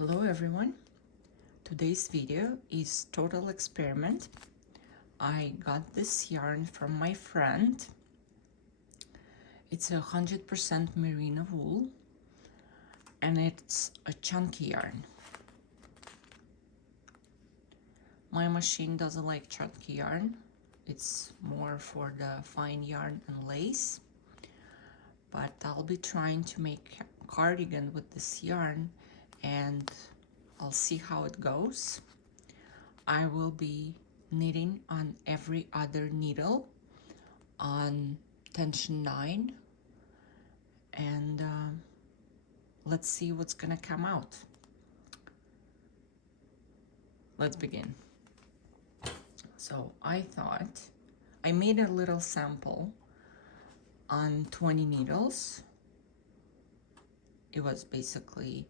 Hello everyone, today's video is total experiment. I got this yarn from my friend. It's 100% merino wool and it's a chunky yarn. My machine doesn't like chunky yarn. It's more for the fine yarn and lace, but I'll be trying to make a cardigan with this yarn and I'll see how it goes. I will be knitting on every other needle on tension 9 and let's see what's gonna come out. Let's begin. So I thought I made a little sample on 20 needles. It was basically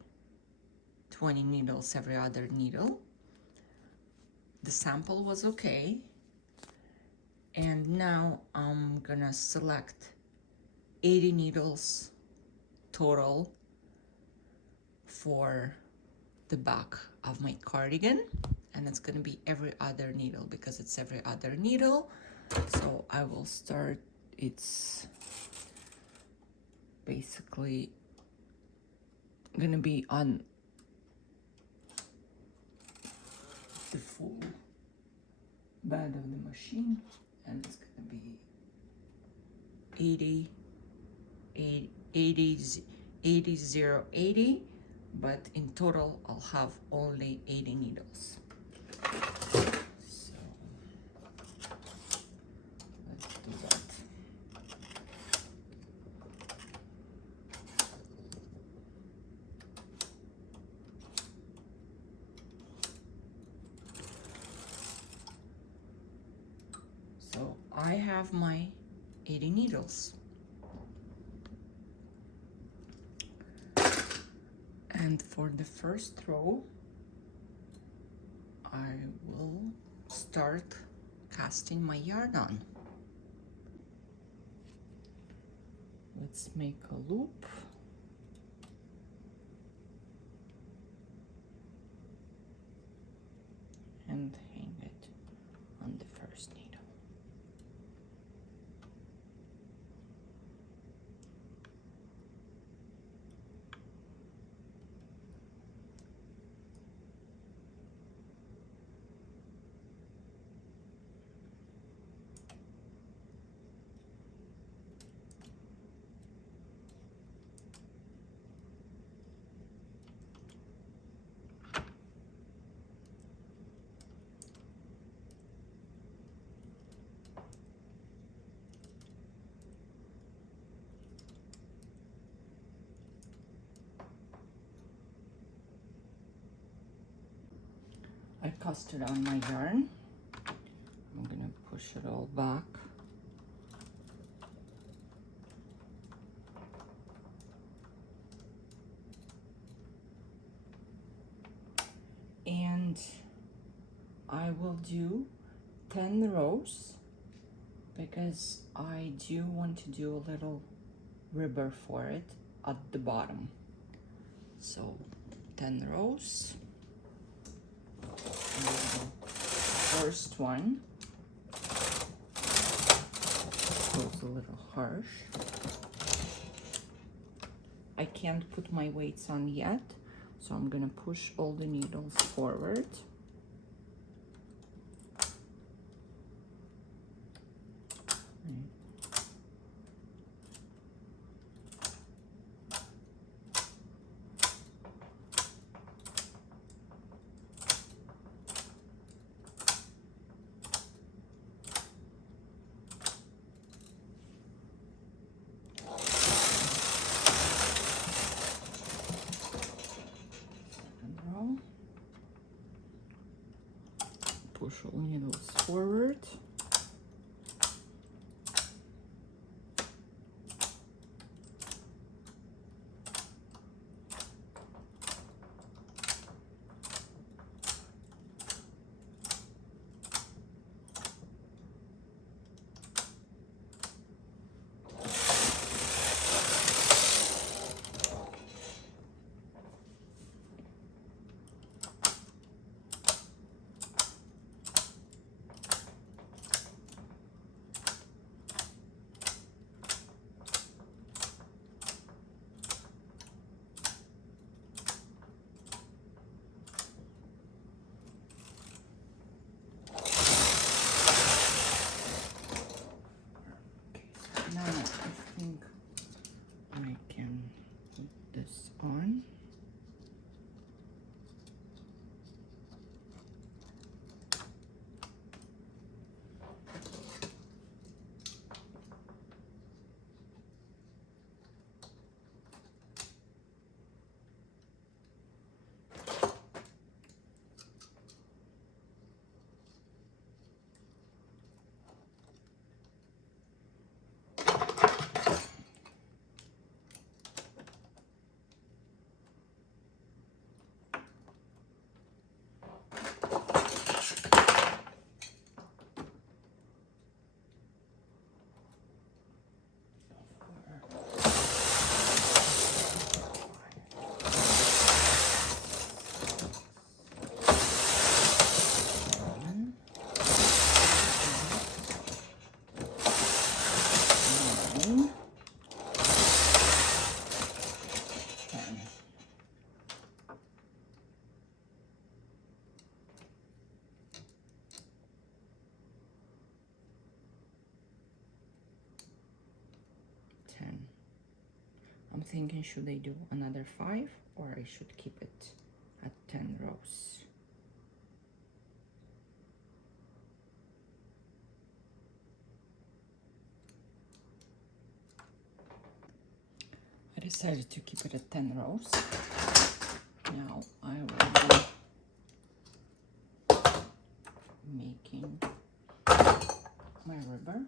20 needles every other needle. The sample was okay, and now I'm gonna select 80 needles total for the back of my cardigan, and it's gonna be every other needle because it's every other needle. So I will start, it's basically gonna be on the full bed of the machine, and it's gonna be 80, 0, 80, but in total I'll have only 80 needles. So let's do that. So I have my 80 needles. And for the first row, I will start casting my yarn on. Let's make a loop. And hang it on the first needle. I casted on my yarn. I'm gonna push it all back. And I will do 10 rows because I do want to do a little ribber for it at the bottom. So 10 rows. First one goes a little harsh. I can't put my weights on yet, so I'm gonna push all the needles forward. Push all needles forward. thinking, should I do another 5 or I should keep it at 10 rows? I decided to keep it at 10 rows. Now I will be making my rubber.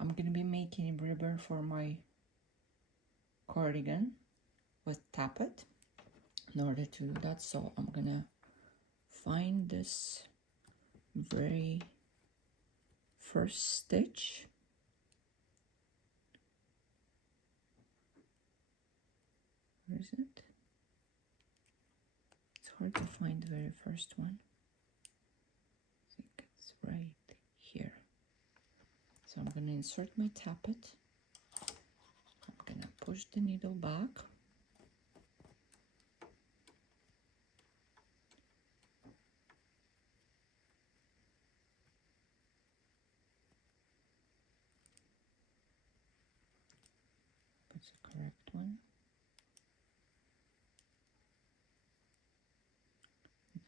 I'm gonna be making a rubber for my cardigan with tappet. In order to do that, so I'm gonna find this very first stitch. Where is it? It's hard to find the very first one. I think it's right here. So I'm gonna insert my tappet. I'm gonna push the needle back. That's the correct one.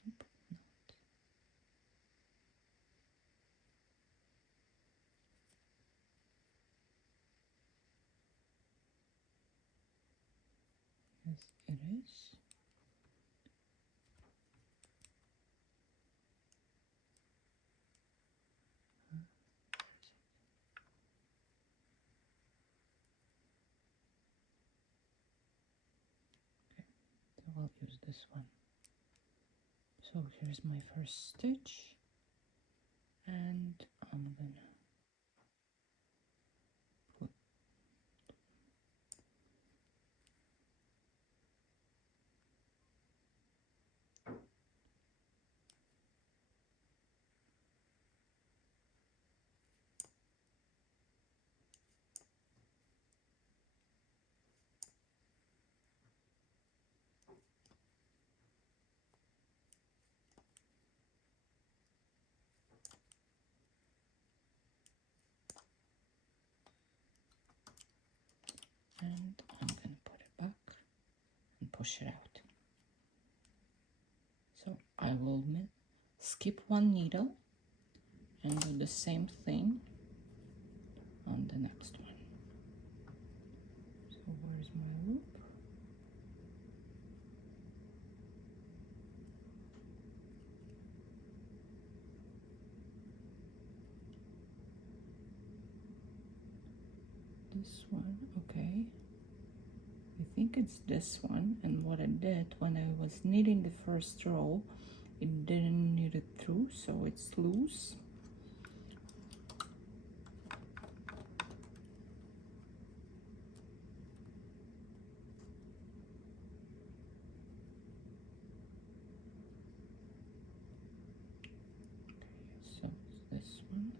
Nope, not. Yes, it is. So I'll use this one. So here's my first stitch, and I'm gonna put and I'm gonna put it back and push it out. So I will skip one needle and do the same thing on the next one. So where's my loop? This one, okay. I think it's this one, and what I did when I was knitting the first row, it didn't knit it through, so it's loose. So it's this one.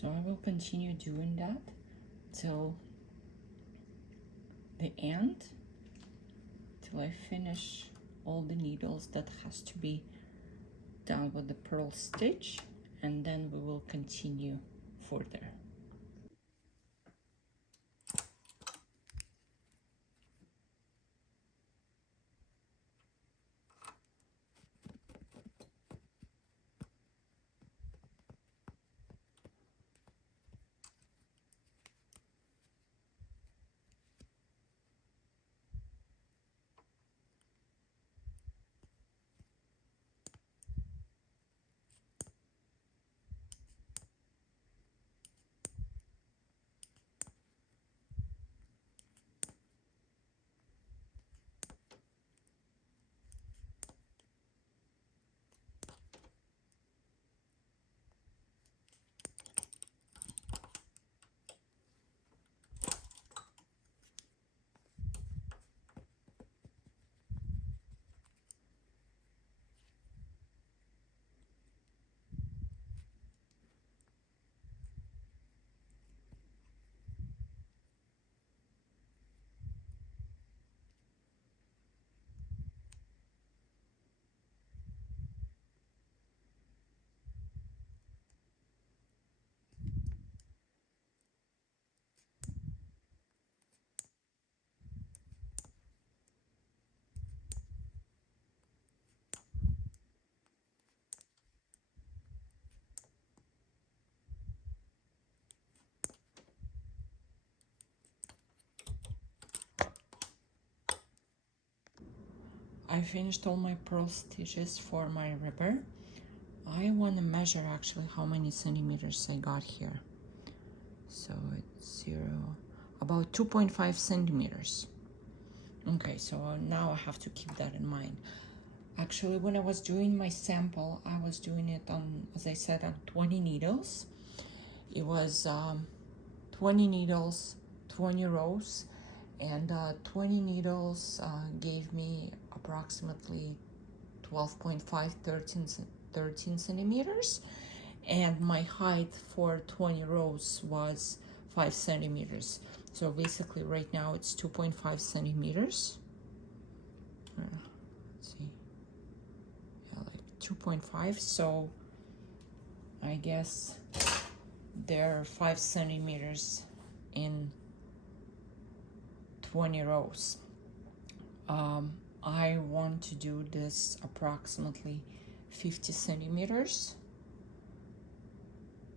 So I will continue doing that till the end, till I finish all the needles that has to be done with the purl stitch, and then we will continue further. I finished all my purl stitches for my ribber. I want to measure actually how many centimeters I got here. So it's about 2.5 centimeters. Okay, so now I have to keep that in mind. Actually, when I was doing my sample, I was doing it on, as I said, on 20 needles. It was 20 needles, 20 rows, and 20 needles gave me approximately 12.5, 13 centimeters, and my height for 20 rows was 5 centimeters. So basically right now it's 2.5 centimeters. Let's see, yeah, like 2.5. So I guess there are 5 centimeters in 20 rows. I want to do this approximately 50 centimeters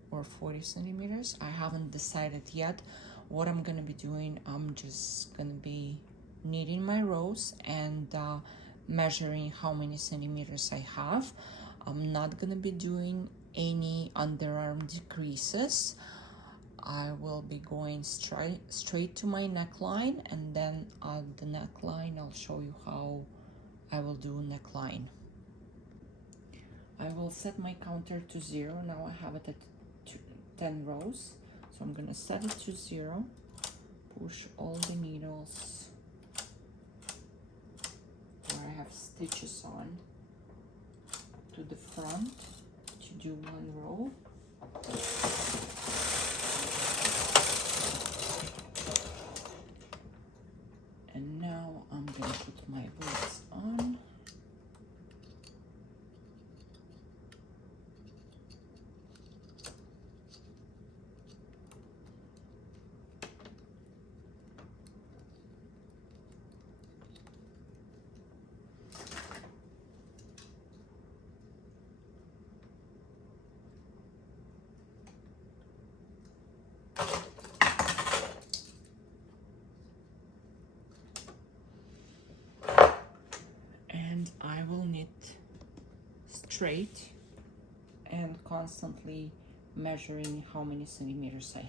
or 40 centimeters. I haven't decided yet what I'm gonna be doing. I'm just gonna be knitting my rows and measuring how many centimeters I have. I'm not gonna be doing any underarm decreases. I will be going straight to my neckline, and then at the neckline I'll show you how I will do neckline. I will set my counter to 0. Now I have it at 10 rows, so I'm gonna set it to 0, push all the needles where I have stitches on to the front to do 1 row. And now I'm gonna put my boots on. I will knit straight and constantly measuring how many centimeters I have.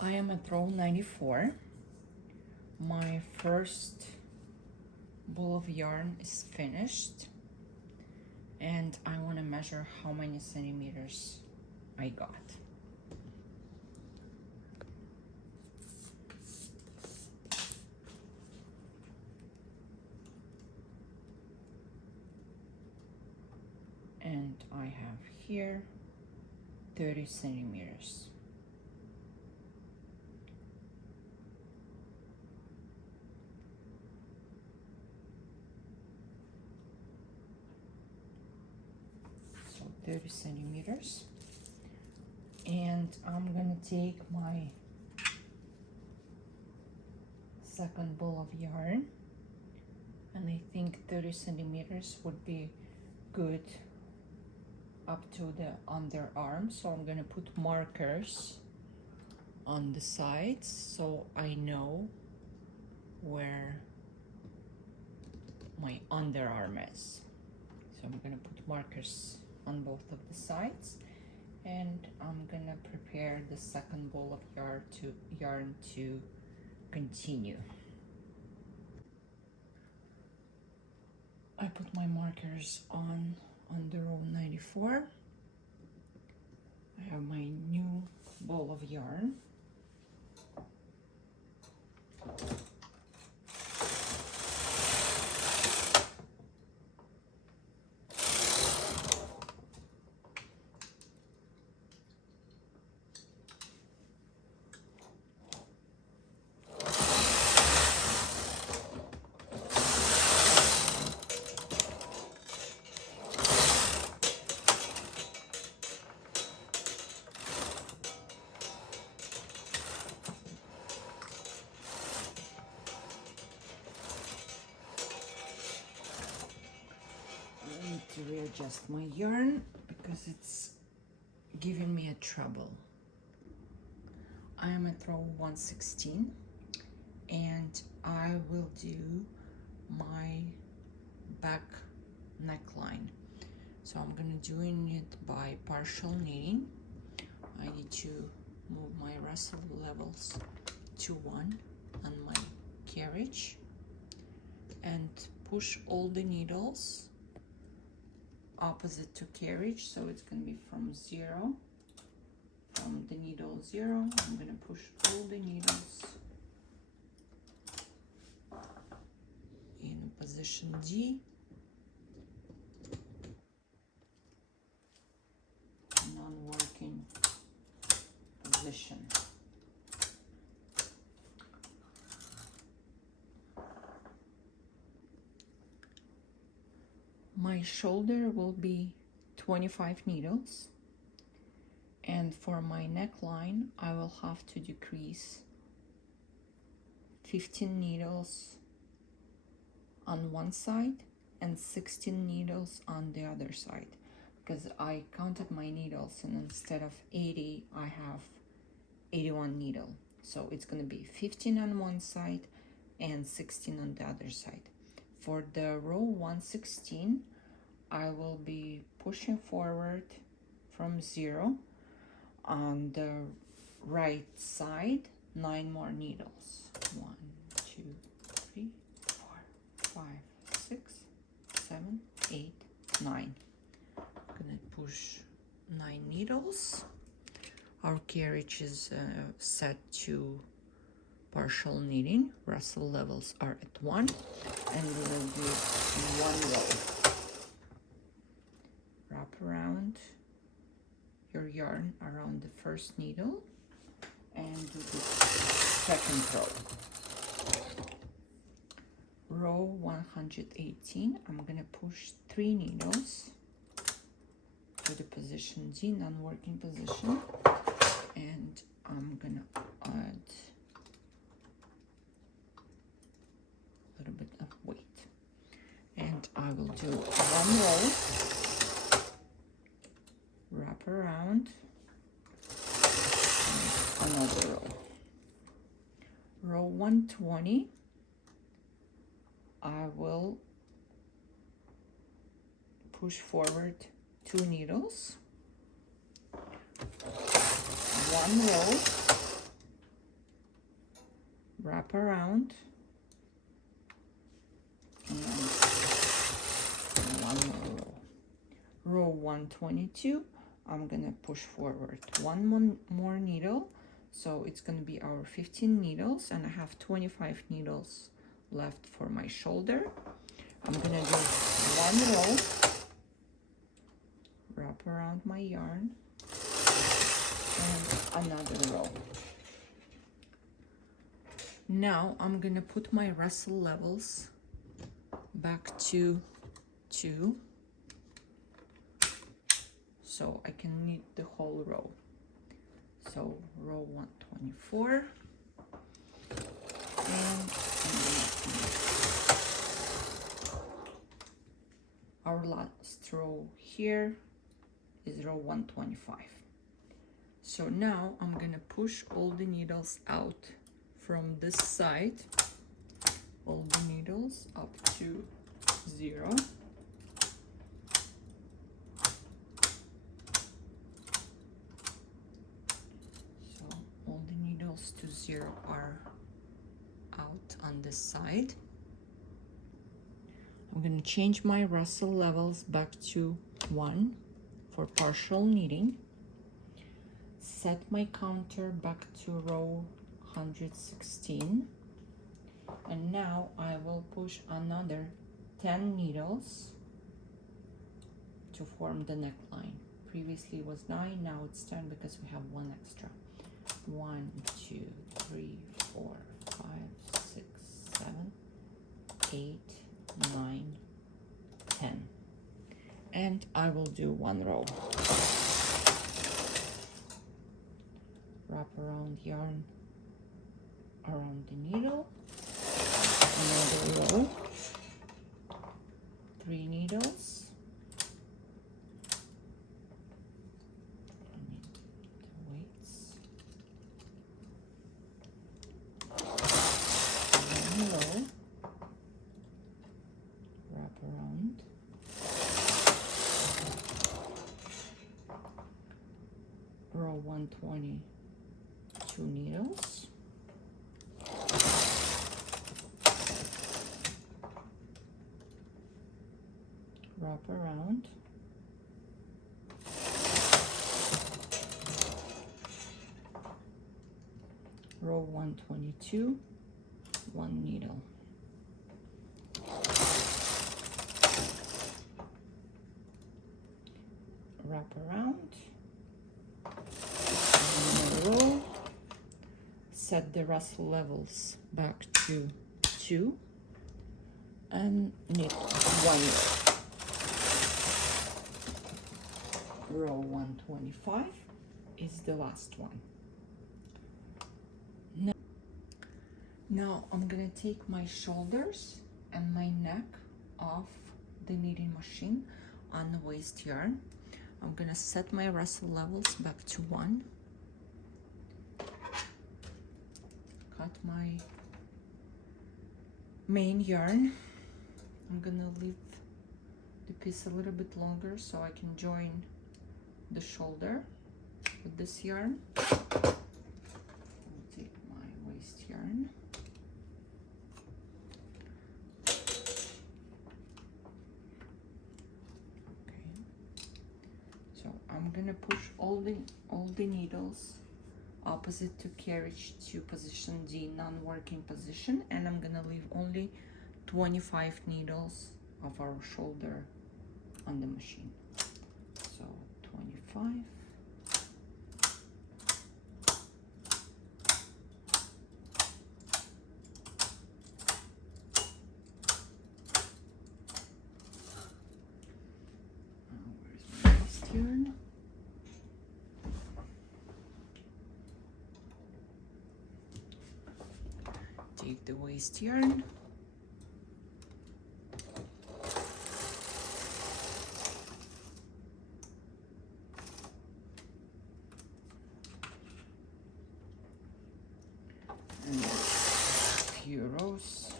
I am at row 94. My first ball of yarn is finished, and I want to measure how many centimeters I got. And I have here 30 centimeters. So 30 centimeters. And I'm gonna take my second ball of yarn, and I think 30 centimeters would be good up to the underarm. So I'm gonna put markers on the sides so I know where my underarm is. So I'm gonna put markers on both of the sides, and I'm gonna prepare the second ball of yarn to continue. I put my markers on the row 94. I have my new ball of yarn. To readjust my yarn because it's giving me a trouble. I am at row 116, and I will do my back neckline. So I'm gonna doing it by partial knitting. I need to move my russell levels to 1 on my carriage and push all the needles opposite to carriage, so it's going to be from 0, from the needle 0. I'm going to push all the needles in position D, non-working position. My shoulder will be 25 needles, and for my neckline I will have to decrease 15 needles on one side and 16 needles on the other side, because I counted my needles, and instead of 80 I have 81 needle. So it's going to be 15 on one side and 16 on the other side. For the row 116, I will be pushing forward from 0 on the right side, 9 more needles. 1, 2, 3, 4, 5, 6, 7, 8, 9. I'm gonna push 9 needles. Our carriage is set to partial knitting. Russell levels are at 1, and we will do 1 row. Wrap around your yarn around the first needle and do the second row. Row 118, I'm gonna push 3 needles to the position D, non-working position, and I'm gonna add a little bit of weight, and I will do 1 row, wrap around, and another row. Row 120, I will push forward 2 needles, 1 row, wrap around, and one more row. Row 122, I'm gonna push forward one more needle, so it's gonna be our 15 needles, and I have 25 needles left for my shoulder. I'm gonna do one row, wrap around my yarn, and another row. Now I'm gonna put my rustle levels back to 2, so I can knit the whole row. So row 124, and our last row here is row 125. So now I'm gonna push all the needles out from this side, all the needles up to 0. So all the needles to 0 are out on this side. I'm going to change my rustle levels back to 1 for partial knitting. Set my counter back to row 116, and now I will push another 10 needles to form the neckline. Previously it was 9, now it's 10 because we have 1 extra. 1, 2, 3, 4, 5, 6, 7, 8, 9, 10, and I will do 1 row. Wrap around yarn around the needle, another row, 3 needles, I need the weights, 1 row, wrap around, row 120, 2 needles, wrap around, row 122, 1 needle, wrap around, another row, set the rustle levels back to 2, and knit 1 row. Row 125 is the last one. Now I'm gonna take my shoulders and my neck off the knitting machine on the waist yarn. I'm gonna set my rustle levels back to 1, cut my main yarn. I'm gonna leave the piece a little bit longer so I can join the shoulder with this yarn. I'll take my waist yarn. Okay. So I'm gonna push all the needles opposite to carriage to position D, non-working position, and I'm gonna leave only 25 needles of our shoulder on the machine. So 25, where's my waist yarn? Take the waist yarn, and a few rows.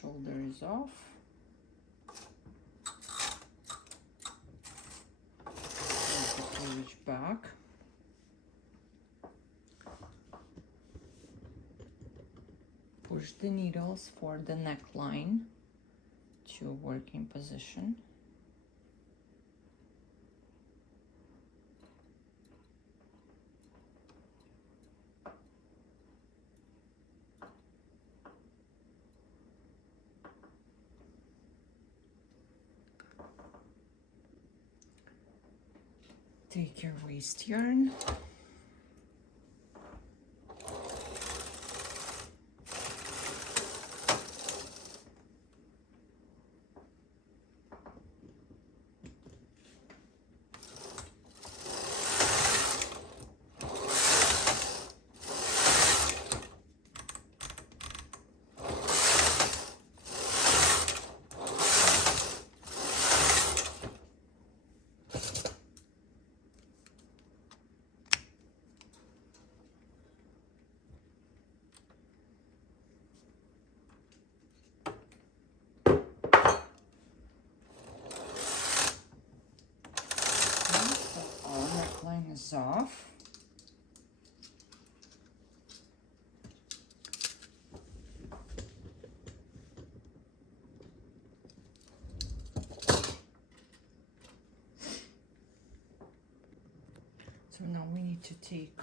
shoulder is off. Take the cleavage back. Push the needles for the neckline to working position. Take your waist yarn. Is off. So now we need to take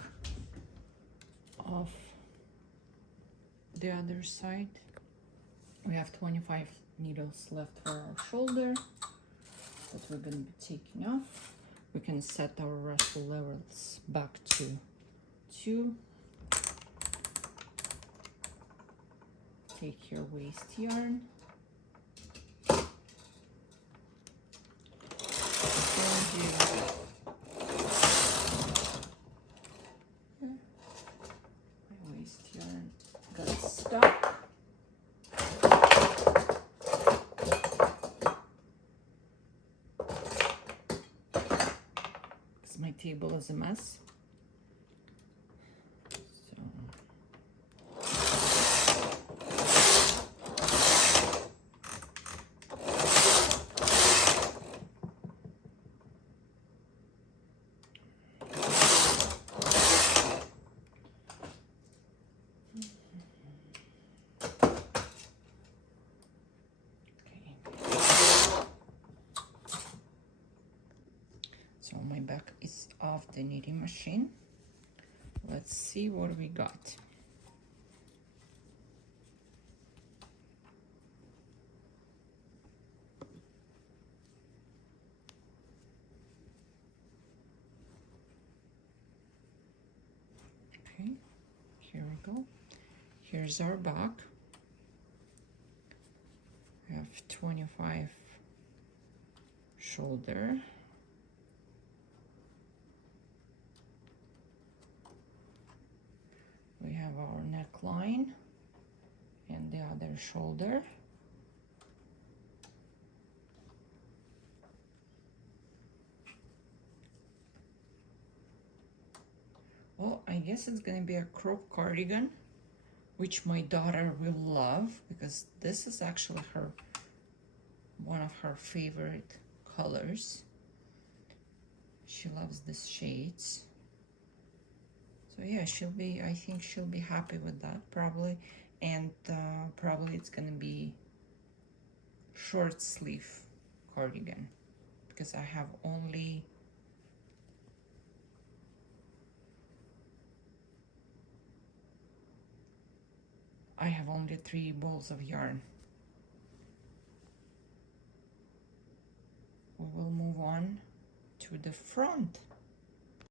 off the other side. We have 25 needles left for our shoulder that we're going to be taking off. We can set our rustle levels back to 2. Take your waist yarn. My waist yarn got stuck. My table is a mess. So my back is off the knitting machine. Let's see what we got. Okay, here we go. Here's our back. We have 25 shoulder. We have our neckline and the other shoulder. Well, I guess it's gonna be a crop cardigan, which my daughter will love because this is actually one of her favorite colors. She loves these shades. So yeah, I think she'll be happy with that probably. And probably it's gonna be short sleeve cardigan because I have only I have only 3 balls of yarn. We will move on to the front.